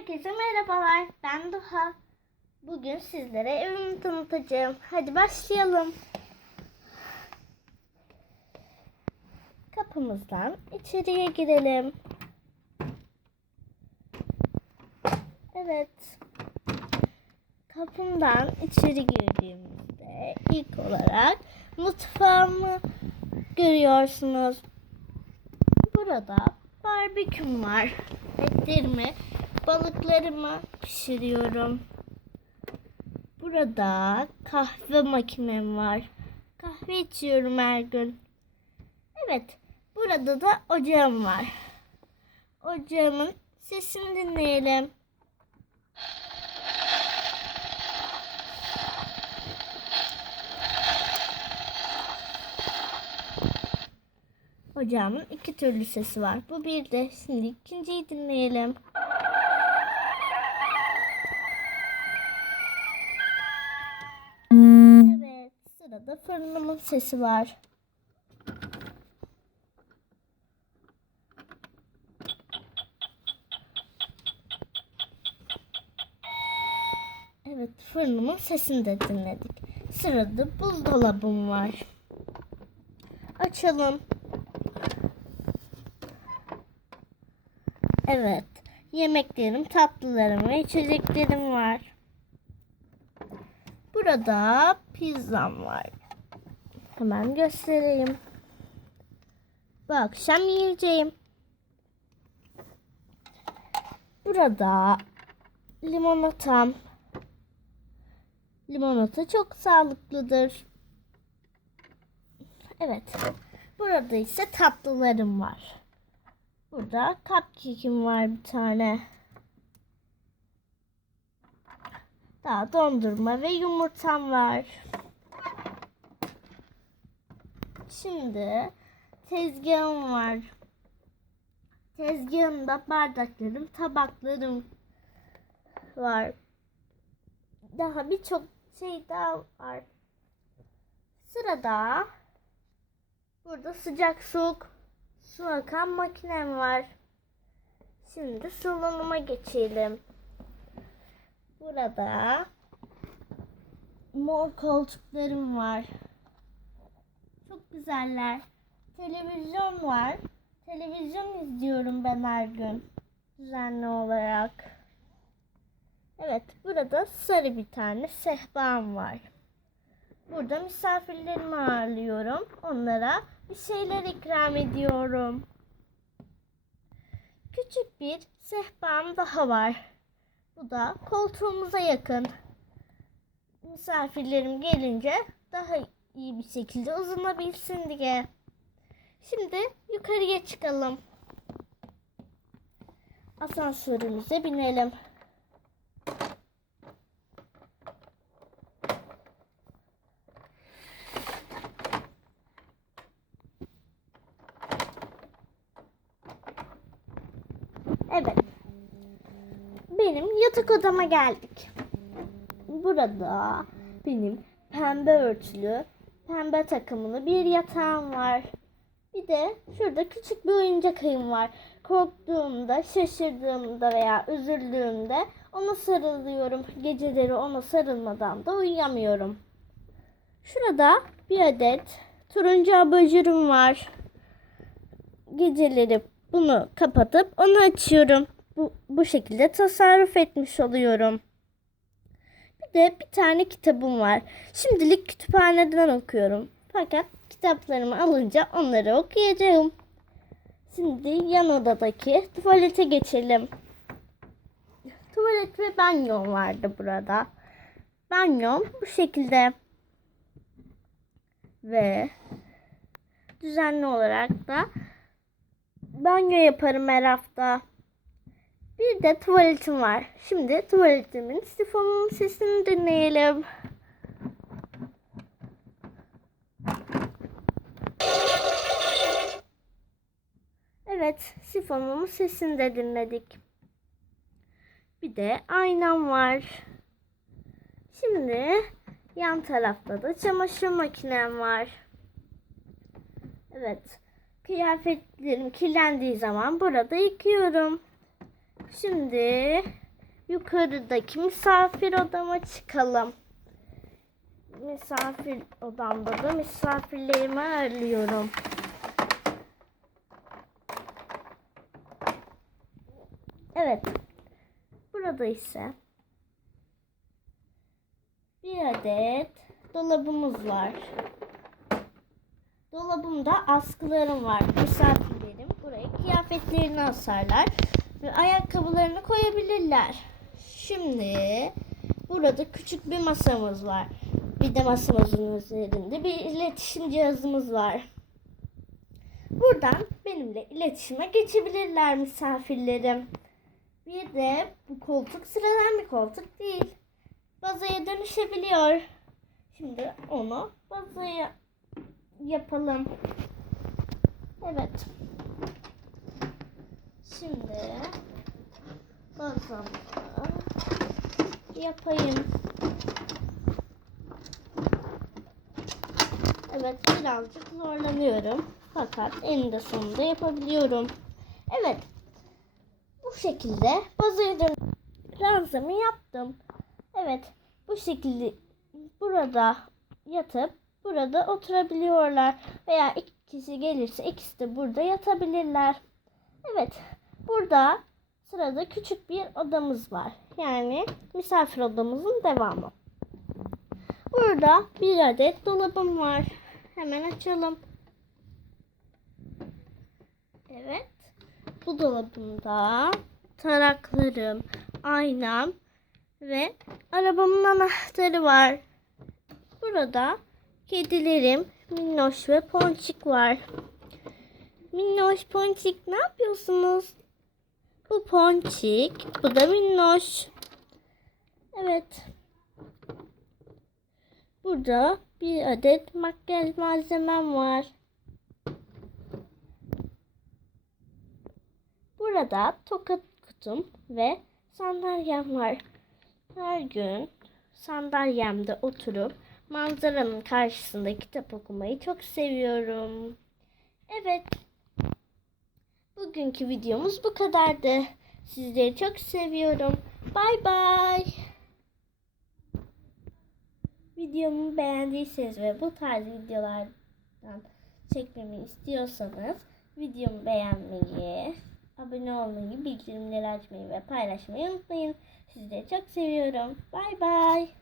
Herkese merhabalar. Ben Duha. Bugün sizlere evimi tanıtacağım. Hadi başlayalım. Kapımızdan içeriye girelim. Evet. Kapımdan içeri girdiğimizde ilk olarak mutfağımı görüyorsunuz. Burada barbeküm var. Etlerimi, balıklarımı pişiriyorum. Burada kahve makinem var. Kahve içiyorum her gün. Evet, burada da ocağım var. Ocağımın sesini dinleyelim. Ocağımın iki türlü sesi var. Bu bir de. Şimdi ikinciyi dinleyelim. Evet, sırada fırınımın sesi var. Evet, fırınımın sesini de dinledik. Sırada buzdolabım var. Açalım. Evet, yemeklerim, tatlılarım ve içeceklerim var. Burada pizzam var. Hemen göstereyim. Bu akşam yiyeceğim. Burada limonatam. Limonata çok sağlıklıdır. Evet. Burada ise tatlılarım var. Burada cupcake'im var bir tane. Daha dondurma ve yumurtam var. Şimdi tezgahım var. Tezgahımda bardaklarım, tabaklarım var. Daha birçok şey daha var. Sırada burada sıcak su akan makinem var. Şimdi salonuma geçelim. Burada mor koltuklarım var. Çok güzeller. Televizyon var. Televizyon izliyorum ben her gün. Düzenli olarak. Evet, burada sarı bir tane sehpam var. Burada misafirlerimi ağırlıyorum. Onlara bir şeyler ikram ediyorum. Küçük bir sehpam daha var. Bu da koltuğumuza yakın. Misafirlerim gelince daha iyi bir şekilde uzanabilsin diye. Şimdi yukarıya çıkalım. Asansörümüze binelim. Evet. Benim yatak odama geldik. Burada benim pembe örtülü, pembe takımlı bir yatağım var. Bir de şurada küçük bir oyuncak ayım var. Korktuğumda, şaşırdığımda veya üzüldüğümde ona sarılıyorum. Geceleri ona sarılmadan da uyuyamıyorum. Şurada bir adet turuncu abajurum var. Geceleri bunu kapatıp onu açıyorum. Bu şekilde tasarruf etmiş oluyorum. Bir de bir tane kitabım var. Şimdilik kütüphaneden okuyorum. Fakat kitaplarımı alınca onları okuyacağım. Şimdi yan odadaki tuvalete geçelim. Tuvalet ve banyom vardı burada. Banyom bu şekilde. Ve düzenli olarak da banyo yaparım her hafta. Bir de tuvaletim var. Şimdi tuvaletimin sifonunun sesini dinleyelim. Evet, sifonumun sesini de dinledik. Bir de aynam var. Şimdi yan tarafta da çamaşır makinem var. Evet, kıyafetlerim kirlendiği zaman burada yıkıyorum. Şimdi yukarıdaki misafir odama çıkalım. Misafir odamda da misafirlerimi ağırlıyorum. Evet. Burada ise bir adet dolabımız var. Dolabımda askılarım var. Misafirlerim buraya kıyafetlerini asarlar ve ayakkabılarını koyabilirler. Şimdi burada küçük bir masamız var. Bir de masamızın üzerinde bir iletişim cihazımız var. Buradan benimle iletişime geçebilirler misafirlerim. Bir de bu koltuk sıradan bir koltuk değil. Bazaya dönüşebiliyor. Şimdi onu bazaya yapalım. Evet. Şimdi bazamı yapayım. Evet, birazcık zorlanıyorum. Fakat eninde sonunda yapabiliyorum. Evet. Bu şekilde bazaya ranzamı yaptım. Evet. Bu şekilde burada yatıp burada oturabiliyorlar. Veya iki kişi gelirse ikisi de burada yatabilirler. Evet. Burada sırada küçük bir odamız var. Yani misafir odamızın devamı. Burada bir adet dolabım var. Hemen açalım. Evet. Bu dolabımda taraklarım, aynam ve arabamın anahtarı var. Burada kedilerim Minnoş ve Ponçik var. Minnoş, Ponçik ne yapıyorsunuz? Bu Ponçik, bu da Minnoş. Evet. Burada bir adet makyaj malzemem var. Burada tokat kutum ve sandalyem var. Her gün sandalyemde oturup manzaranın karşısında kitap okumayı çok seviyorum. Evet. Bugünkü videomuz bu kadardı. Sizleri çok seviyorum. Bay bay. Videomu beğendiyseniz ve bu tarz videolardan çekmemi istiyorsanız videomu beğenmeyi, abone olmayı, bildirimleri açmayı ve paylaşmayı unutmayın. Sizleri çok seviyorum. Bay bay.